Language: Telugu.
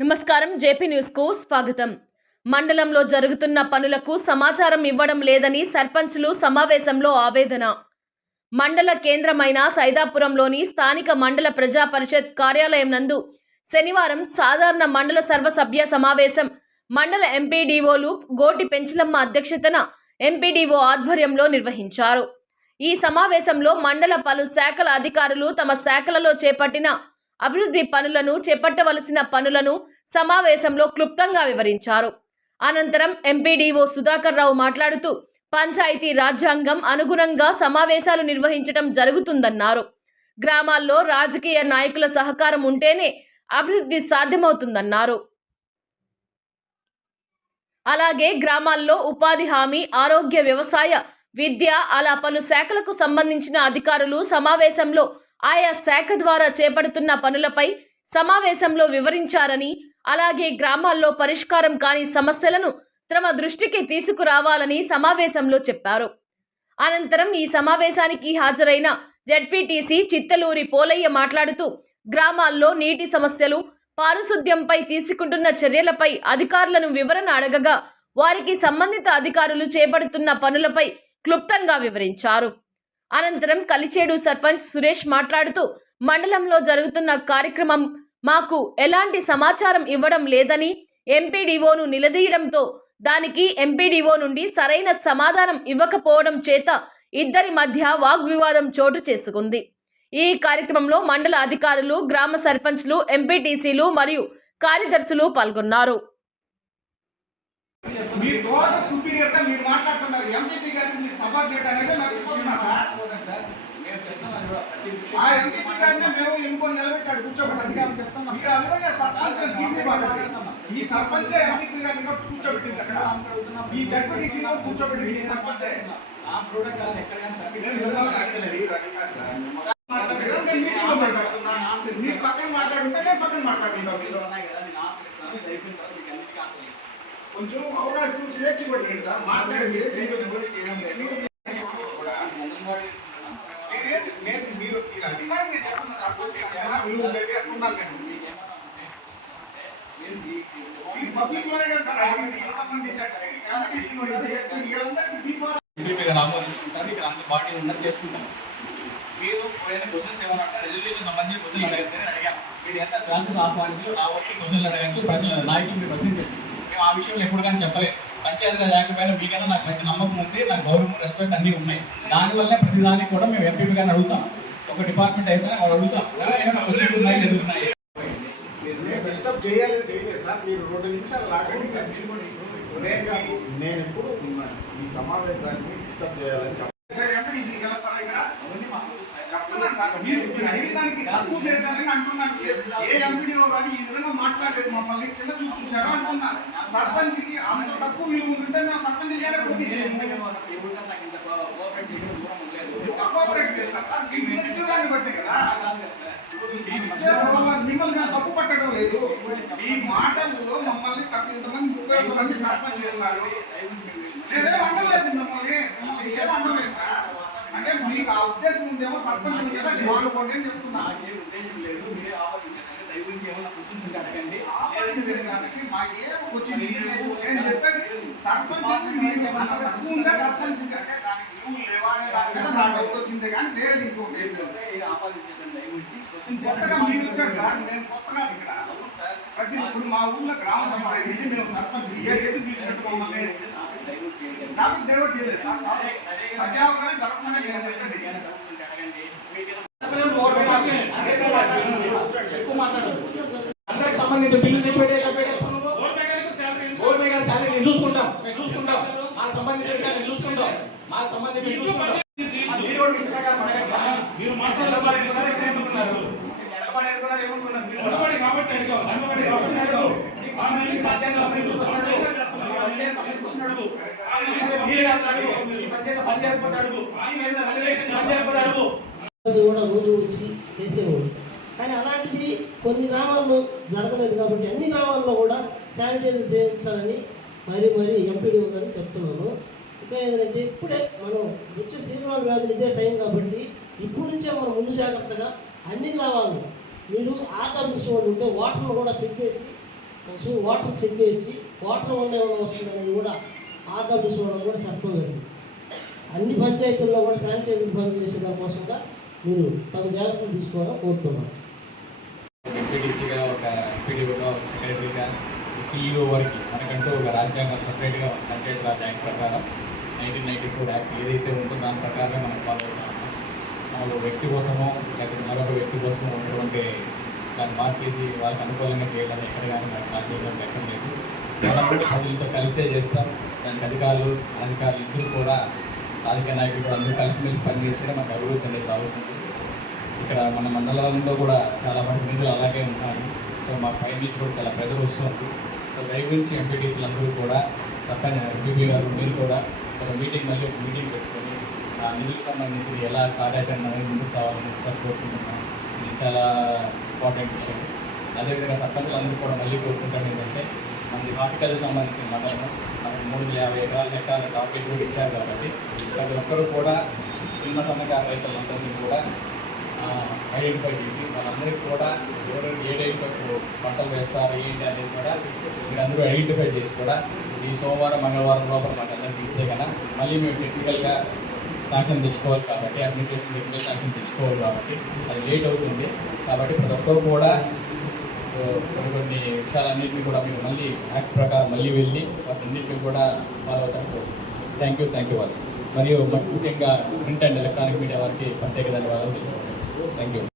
నమస్కారం జేపీ న్యూస్కు స్వాగతం. మండలంలో జరుగుతున్న పనులకు సమాచారం ఇవ్వడం లేదని సర్పంచులు సమావేశంలో ఆవేదన. మండల కేంద్రమైన సైదాపురంలోని స్థానిక మండల ప్రజా పరిషత్ కార్యాలయం నందు శనివారం సాధారణ మండల సర్వసభ్య సమావేశం మండల ఎంపీడీఓలు గోటి పెంచలమ్మ అధ్యక్షతన ఎంపీడీఓ ఆధ్వర్యంలో నిర్వహించారు. ఈ సమావేశంలో మండల పలు శాఖల అధికారులు తమ శాఖలలో చేపట్టిన అభివృద్ధి పనులను చేపట్టవలసిన పనులను సమావేశంలో క్లుప్తంగా వివరించారు. అనంతరం ఎంపీడీఓ సుధాకర్ రావు మాట్లాడుతూ పంచాయతీ రాజ్యాంగం అనుగుణంగా సమావేశాలు నిర్వహించడం జరుగుతుందన్నారు. గ్రామాల్లో రాజకీయ నాయకుల సహకారం ఉంటేనే అభివృద్ధి సాధ్యమవుతుందన్నారు. అలాగే గ్రామాల్లో ఉపాధి హామీ ఆరోగ్య వ్యవసాయ విద్య అలా పలు శాఖలకు సంబంధించిన అధికారులు సమావేశంలో ఆయా శాఖ ద్వారా చేపడుతున్న పనులపై సమావేశంలో వివరించారని అలాగే గ్రామాల్లో పరిష్కారం కాని సమస్యలను తమ దృష్టికి తీసుకురావాలని సమావేశంలో చెప్పారు. అనంతరం ఈ సమావేశానికి హాజరైన జడ్పీటీసీ చిత్తలూరి పోలయ్య మాట్లాడుతూ గ్రామాల్లో నీటి సమస్యలు పారిశుద్ధ్యంపై తీసుకుంటున్న చర్యలపై అధికారులను వివరణ అడగగా వారికి సంబంధిత అధికారులు చేపడుతున్న పనులపై క్లుప్తంగా వివరించారు. అనంతరం కలిచేడు సర్పంచ్ సురేష్ మాట్లాడుతూ మండలంలో జరుగుతున్న కార్యక్రమం మాకు ఎలాంటి సమాచారం ఇవ్వడం లేదని ఎంపీడీఓను నిలదీయడంతో దానికి ఎంపీడీఓ నుండి సరైన సమాధానం ఇవ్వకపోవడం చేత ఇద్దరి మధ్య వాగ్వివాదం చోటు చేసుకుంది. ఈ కార్యక్రమంలో మండల అధికారులు గ్రామ సర్పంచ్లు ఎంపీటీసీలు మరియు కార్యదర్శులు పాల్గొన్నారు మీ తోట సుపీరియర్గా మీరు మాట్లాడుతున్నారు ఎంపీపీ గారికి సపోర్ట్ అనేది మర్చిపోతున్నా సార్. ఆ ఎంపీపీ గారిని మేము ఎన్నుకొని నిలబెట్టాడు కూర్చోబెట్టింది మీరు ఆ విధంగా సర్పంచ్ తీసి ఈ సర్పంచ్ ఎంపీపీ గారిని కూడా కూర్చోబెట్టింది అక్కడ. ఈ జడ్పీటీసీ కూడా కూర్చోబెట్టింది సర్పంచ్. మీరు మాట్లాడుతున్నా. మీరు పక్కన మాట్లాడుంటే నేను పక్కన మాట్లాడుకుంటా కొంచెం అవకాశం స్వేచ్ఛ కొట్టండి సార్ మాట్లాడేది కూడా మీరే నేను మీరు మీరు అడిగారు నేను చెప్తున్న సర్పంచ్ అంతేనా విలువ ఉండేది అనుకున్నాను నేను మీరు పబ్లిక్లోనే కదా సార్ అడిగింది ఎంతమంది జడ్పీ ఎంపీటీసీ ఉన్నారు జడ్పీ వీళ్ళందరికీ బీఫార్ ఎంపీ గారు ఆమోదించుకుంటారు ఇక్కడ అంత బాడీ ఉన్నది చేసుకుంటాం మీరు ఏదైనా క్వశ్చన్స్ ఏమైనా ఉంటే రెజల్యూషన్ సంబంధించి క్వశ్చన్ అడగండి నేను అడిగాను మీరు ఎంత శాసన ఆహ్వానికులు రావచ్చు క్వశ్చన్లు అడగచ్చు ప్రశ్నలు నాయకులు మీరు ప్రశ్నించవచ్చు మేము ఆ విషయంలో ఎప్పుడు కానీ చెప్పలేదు పంచాయతీ లేకపోయినా మీకైనా నాకు మంచి నమ్మకం ఉంది నాకు గౌరవం రెస్పెక్ట్ అన్నీ ఉన్నాయి. దానివల్లే ప్రతిదానికి కూడా మేము ఎంపీ గారిని అడుగుతాం. ఒక డిపార్ట్మెంట్ అయితే వాళ్ళు అడుగుతాం. ఏమైనా క్వశ్చన్స్ ఉన్నాయి ఎదుగుతున్నాయి చేయాలని చేయలేదు సార్. మీరు రెండు నిమిషాలు లాగండి నేను మీ- నేను ఈ సమావేశాన్ని డిస్టర్బ్ చేయాలని గెలుస్తారా ఇక్కడ? చెప్తున్నాను సార్. మీరు మీరు అడిగిన దానికి తక్కువ చేశారని అంటున్నాను ఏ- ఎంపీడీఓ కానీ ఈ విధంగా మాట్లాడలేదు. మమ్మల్ని చిన్న చూపు చూశారు అంటున్నారు సర్పంచ్కి అంత తక్కువ విలువ ఉంటే మేము సర్పంచ్ గానే పోటీ చేయము ఎవరు కోఆపరేట్ చేస్తారు సార్ మీకు ఇచ్చేదాన్ని బట్టే కదా. ఇచ్చే గౌరవం మిమ్మల్ని మేము తప్పు పట్టడం లేదు. మీ మాటల్లో మమ్మల్ని తక్కువ ఇంతమంది ముప్పై ఒక్క మంది సర్పంచ్ ఉన్నారు. నేనేం అనలేదు మిమ్మల్ని. మిమ్మల్ని ఏం అనలేదు సార్. అంటే మీకు ఆ ఉద్దేశం ఉందేమో సర్పంచ్ ఉంది కదా మానుకోండి అని చెప్తున్నా. కాబట్టి మాకేం వచ్చింది. నేను చెప్పేది సర్పంచ్ తక్కువ ఉందా సర్పంచ్ అంటే దానికి విలువలు లేవా అనే దాని మీద నా డౌట్ వచ్చింది కానీ వేరేది ఇంకోటి ఏం లేదు. కొత్తగా మీరు వచ్చారు సార్ మేము కొత్తగా ఇక్కడ. ప్రతి ఇప్పుడు మా ఊర్లో గ్రామ సభ జరిగింది మేము సర్పంచ్ ఏడు మమ్మల్ని టాపిక్ డైవర్ట్ చేయలేదు సార్. సార్ సజావుగానే జరపమని చెప్పేది అందరికి సంబంధించిన బిల్లు తెచ్చి పెట్టేసి పెట్టేసుకున్నాము గోల్డ్ గారి శాలరీ నేను చూసుకుంటాం మేము చూసుకుంటాం మాకు సంబంధించిన విషయాలు నేను చూసుకుంటాం మాకు సంబంధించిన చూసుకుంటాం మీరు కూడా మీ శ్రీకాకుళం అడగచ్చా? మీరు ఎడలపాడు ఎన్నుకున్నారు, ఇక్కడ ఏమనుకున్నారు? ఎడలపాడు ఎన్నుకున్నారు, ఏమనుకున్నారు? మీరు కూడా నిలబడి కాబట్టి కాబట్టి అడుగు. పంచాయతీ పట్టు అడుగు. పంచాయతీ పట్టు అడుగు. కూడా రోజు వచ్చి చేసేవాడు. కానీ అలాంటిది కొన్ని గ్రామాల్లో జరగలేదు కాబట్టి అన్ని గ్రామాల్లో కూడా శానిటైజర్ చేయించాలని మరీ మరీ ఎంపీడీ గారికి చెప్తున్నాను. ఇంకా ఏంటంటే ఇప్పుడే మనం వచ్చే సీజనల్ వ్యాధులు ఇదే టైం కాబట్టి ఇప్పుడు నుంచే మనం ముందు జాగ్రత్తగా అన్ని గ్రామాల్లో మీరు ఆర్డర్ వాళ్ళు ఉంటే వాటర్ను కూడా చెక్ చేసి కొంచెం వాటర్ చెక్ చేయించి వాటర్ ఉండే ఏమైనా వస్తుందనేది కూడా ఆర్డబ్ల్యూస్ వాళ్ళని కూడా చెప్పగలిగింది అన్ని పంచాయతీల్లో కూడా శానిటైజర్ పని చేసే దానికోసంగా మీరు తగు జాగ్రత్తలు తీసుకోవాలని కోరుతున్నాను ఎంపీటీసీగా ఒక ఎంపీడీఓగా ఒక సెక్రటరీగా సీఈఓ వారికి మనకంటూ ఒక రాజ్యాంగం సపరేట్గా పంచాయతీ రాజ్ యాక్ట్ ప్రకారం నైన్టీన్ నైన్టీ ఫోర్ యాక్ట్ ఏదైతే ఉందో దాని ప్రకారమే మనం ఫాలో అవుతాం వ్యక్తి కోసమో లేకపోతే మరొక వ్యక్తి కోసమో ఉన్నటువంటి దాన్ని మార్చేసి వాళ్ళకి అనుకూలంగా చేయడం ఎక్కడ కానీ మనకు చేయడం ఎక్కడ లేదు. మనం ప్రజలతో కలిసే చేస్తాం. దానికి అధికారులు అధికారులు ఇద్దరు కూడా రాజకీయ నాయకులు కూడా అందరూ కలిసిమెలిసి పనిచేస్తేనే మనకు అభివృద్ధి అనేది సాగుతుంది. ఇక్కడ మన మండలంలో కూడా చాలా మంది నిధులు అలాగే ఉంటారు సో మా పై నుంచి కూడా చాలా ప్రజలు వస్తుంది. సో దయ గురించి ఎంపీటీసీలు అందరూ కూడా సర్పంచ్ ఎంపీపీ గారు మీరు కూడా ఒక మీటింగ్ మళ్ళీ ఒక మీటింగ్ నిధులకు సంబంధించి ఎలా కార్యాచరణ అనేది ముందుకు సాగాలని ఒకసారి కోరుకుంటున్నాం ఇది చాలా ఇంపార్టెంట్ విషయం. అదేవిధంగా సర్పంచులందరూ కూడా మళ్ళీ కోరుకుంటాను ఏంటంటే మనకి హార్టికల్కి సంబంధించిన మండలం మనకి మూడు వందల యాభై ఎకరాల ఎకరాల టార్గెట్ కూడా ఇచ్చారు కాబట్టి ప్రతి ఒక్కరూ కూడా చిన్న సన్నకారు రైతులందరినీ కూడా ఐడెంటిఫై చేసి వాళ్ళందరికీ కూడా ఎవరు ఏ పంటలు వేస్తారు ఏంటి అనేది కూడా మీరు అందరూ ఐడెంటిఫై చేసి కూడా ఈ సోమవారం మంగళవారం లోపల మాకు అందరికి ఇస్తే కనుక మళ్ళీ మేము టెక్నికల్గా శాంక్షన్ తెచ్చుకోవాలి కాబట్టి అడ్మినిస్ట్రేషన్ దగ్గర శాంక్షన్ తెచ్చుకోవాలి కాబట్టి అది లేట్ అవుతుంది. కాబట్టి ప్రతి ఒక్కరు కూడా సో కొన్ని కొన్ని విషయాలన్నింటినీ కూడా మీరు మళ్ళీ యాక్ట్ ప్రకారం మళ్ళీ వెళ్ళి వాటన్నింటినీ కూడా ఫాలో అవుతారు. Thank you thank you walls మరియు ముఖ్యంగా ప్రింట్ అండ్ ఎలక్ట్రానిక్ మీడియా వారికి ప్రత్యేక ధన్యవాదాలు. Thank you